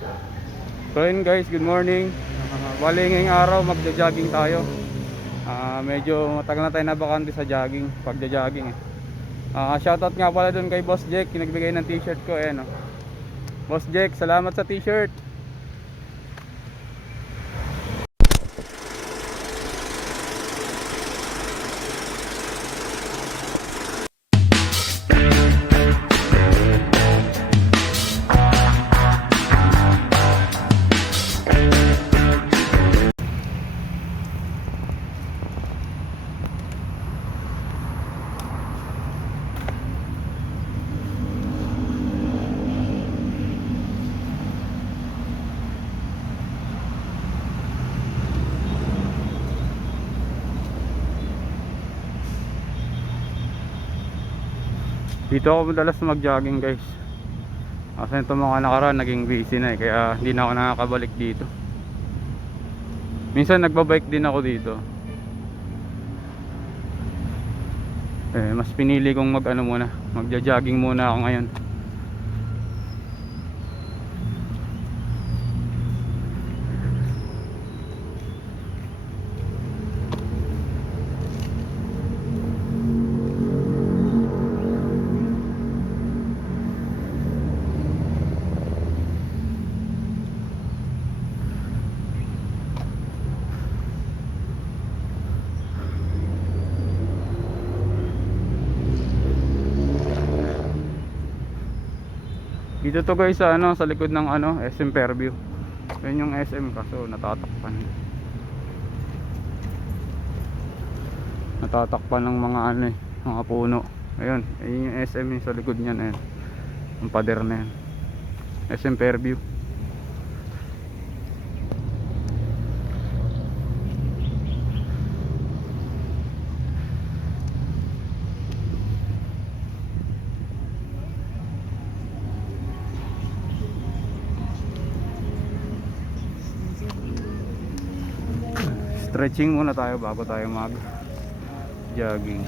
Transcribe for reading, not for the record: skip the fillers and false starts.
So yun guys, good morning. Bali ngayong araw magja-jogging tayo. Medyo matagal na tayo nabakante sa jogging, pagja-jogging eh. Shoutout nga pala dun kay Boss Jack, nagbigay ng t-shirt ko eh no. Boss Jack, salamat sa t-shirt. Dito ako madalas mag-jogging guys. Kasi itong mga nakaraan naging busy na eh, kaya hindi na ako nakakabalik dito. Minsan nagbabike din ako dito. Mas pinili kong magja-jogging muna ako ngayon. Dito to guys sa likod ng SM Fairview. Yan yung SM kaso natatakpan. Natatakpan ng mga puno. Ayun, yung SM yung sa likod niyan eh. Ang pader na yan. SM Fairview. Stretching muna tayo bago tayo mag jogging.